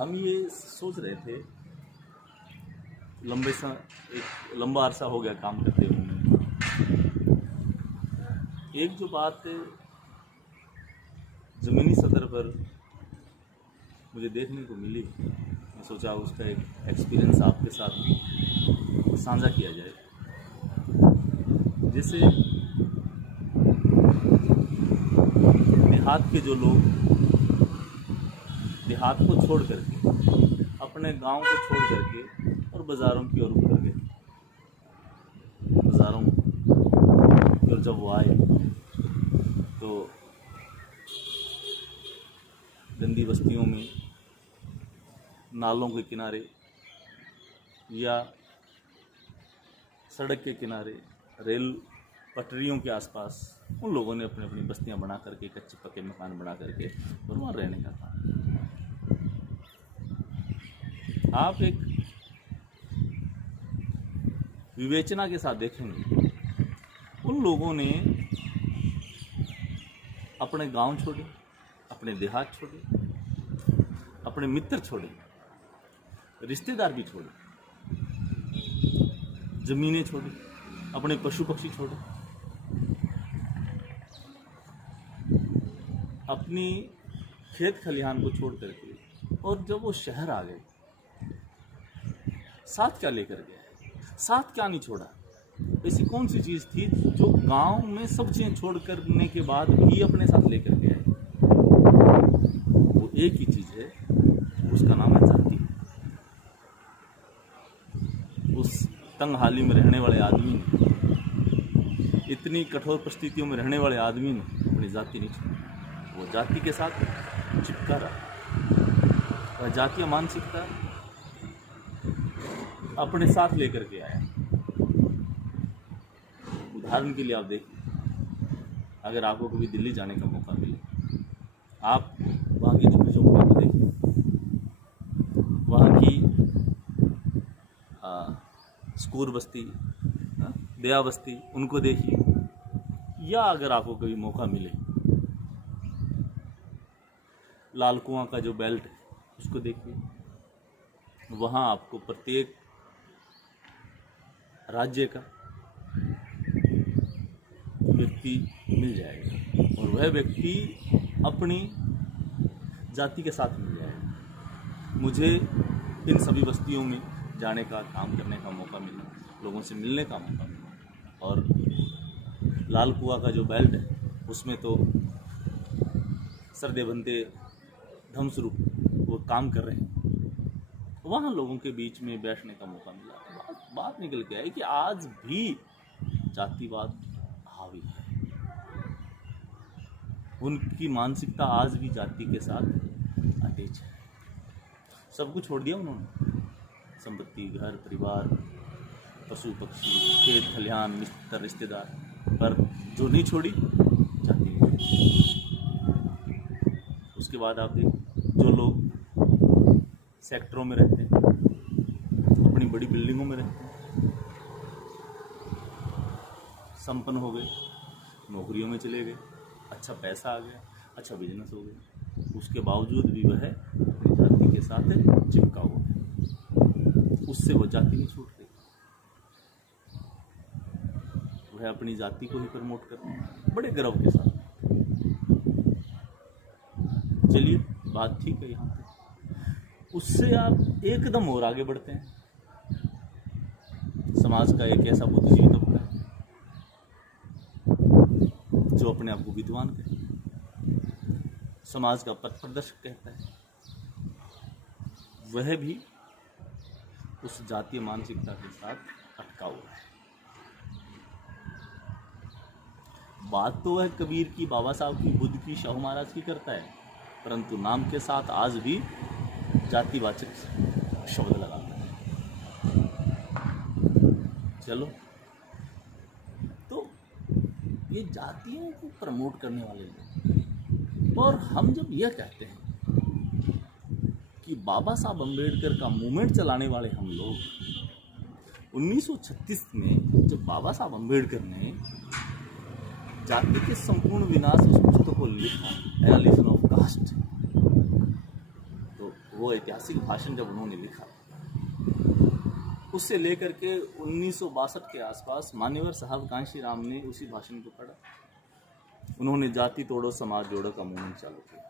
हम ये सोच रहे थे, एक लंबा अरसा हो गया काम करते हुए। एक जो बात ज़मीनी सतह पर मुझे देखने को मिली, मैं सोचा उसका एक एक्सपीरियंस आपके साथ साझा किया जाए। जैसे देहात के जो लोग देहात को छोड़ करके, अपने गांव को छोड़ करके और बाज़ारों की ओर उतर गए। बाज़ारों की ओर जब वो आए तो गंदी बस्तियों में, नालों के किनारे या सड़क के किनारे, रेल पटरियों के आसपास उन लोगों ने अपनी अपनी बस्तियां बना करके, कच्चे पक्के मकान बना करके और वहाँ रहने का काम। आप एक विवेचना के साथ देखेंगे, उन लोगों ने अपने गांव छोड़े, अपने देहात छोड़े, अपने मित्र छोड़े, रिश्तेदार भी छोड़े, जमीनें छोड़ी, अपने पशु पक्षी छोड़े, अपनी खेत खलिहान को छोड़ करके, और जब वो शहर आ गए, साथ क्या लेकर गए? साथ क्या नहीं छोड़ा? ऐसी कौन सी चीज़ थी जो गांव में सब चीज़ें छोड़ करने के बाद भी अपने साथ लेकर के आए? वो एक ही चीज़ है, उसका नाम है जाति। उस तंगहाली में रहने वाले आदमी ने, इतनी कठोर परिस्थितियों में रहने वाले आदमी ने अपनी जाति नहीं छोड़ी। वो जाति के साथ चिपका रहा। वह जातीय मानसिकता अपने साथ लेकर के आया। उदाहरण के लिए आप देखिए, अगर आपको कभी दिल्ली जाने का मौका मिले, आप वहाँ की झुग्गी-झोंपड़ियों को देखिए, वहाँ की स्कूर बस्ती, दया बस्ती, उनको देखिए। या अगर आपको कभी मौका मिले, लाल कुआं का जो बेल्ट है उसको देखिए। वहाँ आपको प्रत्येक राज्य का व्यक्ति मिल जाएगा, और वह व्यक्ति अपनी जाति के साथ मिल जाएगा। मुझे इन सभी बस्तियों में जाने का, काम करने का मौका मिला, लोगों से मिलने का मौका मिला, और लाल कुआं का जो बेल्ट है उसमें तो सरदे बनते धमस्वरूप वो काम कर रहे हैं। वहाँ लोगों के बीच में बैठने का मौका मिला। बात निकल के आई कि आज भी जातिवाद हावी है। उनकी मानसिकता आज भी जाति के साथ अटैच है। सब कुछ छोड़ दिया उन्होंने, संपत्ति, घर, परिवार, पशु पक्षी, खेत खलिहान, मित्र, रिश्तेदार, पर जो नहीं छोड़ी, जाति नहीं छोड़ी। उसके बाद आप देखिए, जो लोग सेक्टरों में रहते हैं, अपनी बड़ी बिल्डिंगों में रहते हैं, संपन्न हो गए, नौकरियों में चले गए, अच्छा पैसा आ गया, अच्छा बिजनेस हो गया, उसके बावजूद भी वह अपनी जाति के साथ चिपका हुआ है। उससे वो जाति नहीं छूट रही। वह अपनी जाति को ही प्रमोट करते हैं बड़े गर्व के साथ। चलिए, बात ठीक है यहाँ पे। उससे आप एकदम और आगे बढ़ते हैं। समाज का एक ऐसा बुद्धिजीवी तबका है जो अपने आप को विद्वान कहता है, समाज का पथ प्रदर्शक कहता है। वह भी उस जातीय मानसिकता के साथ अटका हुआ है। बात तो वह कबीर की, बाबा साहब की, बुद्ध की, शाहू महाराज की करता है, परंतु नाम के साथ आज भी जातिवाचक शब्द लगाता है। चलो, तो ये जातियों को प्रमोट करने वाले लोग, और हम जब यह कहते हैं कि बाबा साहब अम्बेडकर का मूवमेंट चलाने वाले हम लोग, 1936 में जब बाबा साहब अम्बेडकर ने जाति के संपूर्ण विनाश उस पुस्तक को लिखा, एनालिसिस ऑफ कास्ट, तो वो ऐतिहासिक भाषण जब उन्होंने लिखा, उससे लेकर के 1962 के आसपास मान्यवर साहब कांशी राम ने उसी भाषण को पढ़ा। उन्होंने जाति तोड़ो समाज जोड़ो का मूवमेंट चालू किया।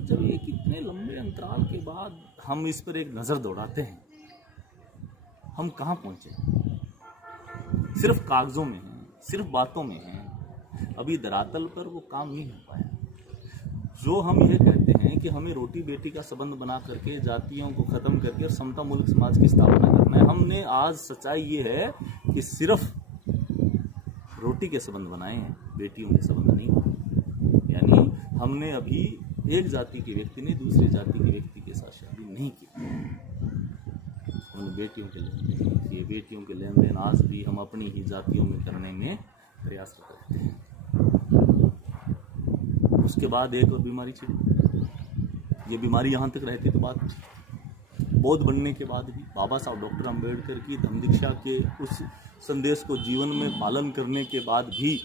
जब ये कितने लंबे अंतराल के बाद हम इस पर एक नज़र दौड़ाते हैं, हम कहाँ पहुँचे? सिर्फ कागज़ों में हैं, सिर्फ बातों में हैं, अभी धरातल पर वो काम नहीं हो पाया। जो हम ये कहते हैं कि हमें रोटी बेटी का संबंध बना करके जातियों को ख़त्म करके और समता मूलक समाज की स्थापना करना है, हमने आज सच्चाई ये है कि सिर्फ रोटी के संबंध बनाए हैं, बेटियों के संबंध नहीं बनाए। यानी हमने अभी एक जाति के व्यक्ति ने दूसरी जाति के व्यक्ति के साथ शादी नहीं की, हमने बेटियों के लेन देन नहीं किए। बेटियों के लेन देन आज भी हम अपनी ही जातियों में करने में प्रयास करते हैं। उसके बाद एक और बीमारी छिड़ी। ये बीमारी यहाँ तक रहती तो बात बौद्ध बनने के बाद भी, बाबा साहब डॉक्टर अंबेडकर की धम्म दीक्षा के उस संदेश को जीवन में पालन करने के बाद भी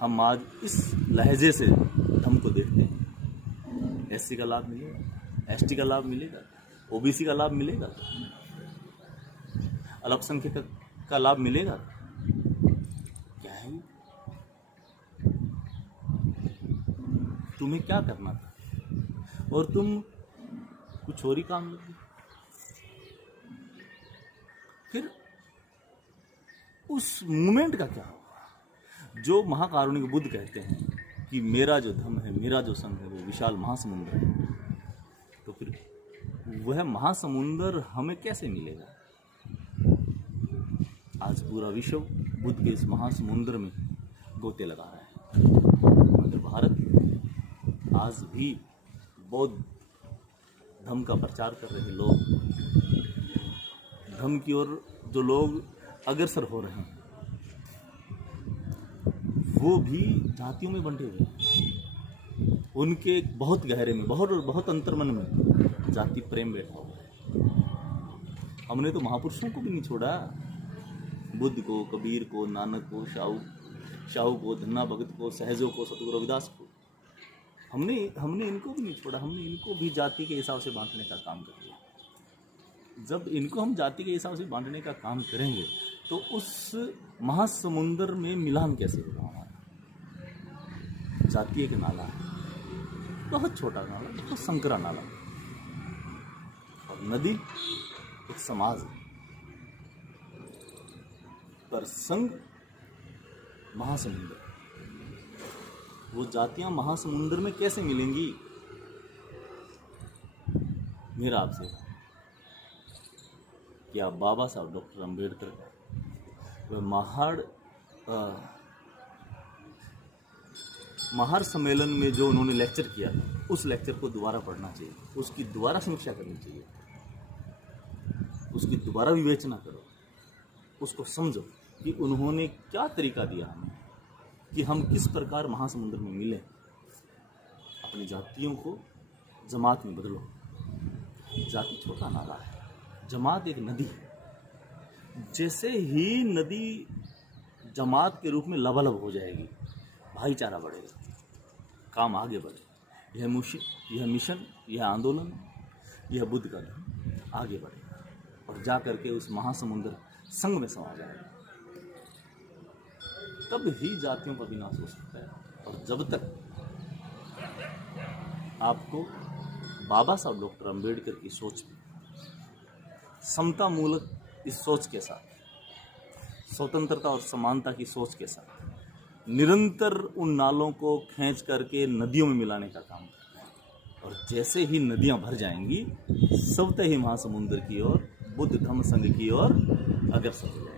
हम आज इस लहजे से धम्म को देखते हैं। एससी का लाभ मिलेगा, एसटी का लाभ मिलेगा, ओबीसी का लाभ मिलेगा, अल्पसंख्यक का लाभ मिलेगा, क्या है? तुम्हें क्या करना था और तुम कुछ और ही काम लगे। फिर उस मूवमेंट का क्या होगा? जो महाकारुणिक बुद्ध कहते हैं कि मेरा जो धम्म है, मेरा जो संघ है, वो विशाल महासमुंदर है, तो फिर वह महासमुंदर हमें कैसे मिलेगा? आज पूरा विश्व बुद्ध के इस महासमुंदर में गोते लगा रहा है, मगर भारत आज भी बौद्ध धम्म का प्रचार कर रहे लोग, धम्म की ओर जो लोग अग्रसर हो रहे हैं, वो भी जातियों में बंटे हुए हैं। उनके बहुत गहरे में, बहुत अंतर्मन में जाति प्रेम बैठा हुआ है। हमने तो महापुरुषों को भी नहीं छोड़ा, बुद्ध को, कबीर को, नानक को, शाहू को, धन्ना भगत को, सहजों को, सतगुरु रविदास को, हमने इनको भी नहीं छोड़ा। हमने इनको भी जाति के हिसाब से बांटने का काम कर दिया। जब इनको हम जाति के हिसाब से बांटने का काम करेंगे तो उस महासमुंदर में मिलान कैसे होगा हमारा? जाति एक नाला है, बहुत छोटा नाला, बहुत संकरा नाला, और नदी एक समाज है, पर संघ महासमुंदर। वो जातियां महासमुंदर में कैसे मिलेंगी? मेरा आपसे क्या बाबा साहब डॉक्टर अंबेडकर वह महार सम्मेलन में जो उन्होंने लेक्चर किया, उस लेक्चर को दोबारा पढ़ना चाहिए, उसकी दोबारा समीक्षा करनी चाहिए, उसकी दोबारा विवेचना करो, उसको समझो कि उन्होंने क्या तरीका दिया हमें कि हम किस प्रकार महासमुंदर में मिले। अपनी जातियों को जमात में बदलो। जाति छोटा नाला है, जमात एक नदी है। जैसे ही नदी जमात के रूप में लबालब हो जाएगी, भाईचारा बढ़ेगा, काम आगे बढ़ेगा, यह मिशन, यह आंदोलन, यह बुद्ध का धर्म आगे बढ़ेगा और जा करके उस महासमुंदर संघ में समा जाएगा। तब ही जातियों का विनाश हो सकता है। और जब तक आपको बाबा साहब डॉक्टर अंबेडकर की सोच में, समता मूलक इस सोच के साथ, स्वतंत्रता और समानता की सोच के साथ निरंतर उन नालों को खींच करके नदियों में मिलाने का काम करते हैं। और जैसे ही नदियां भर जाएंगी, स्वतः ही महासमुंदर की ओर, बुद्ध धम्म संघ की ओर अग्रसर हो जाएंगे।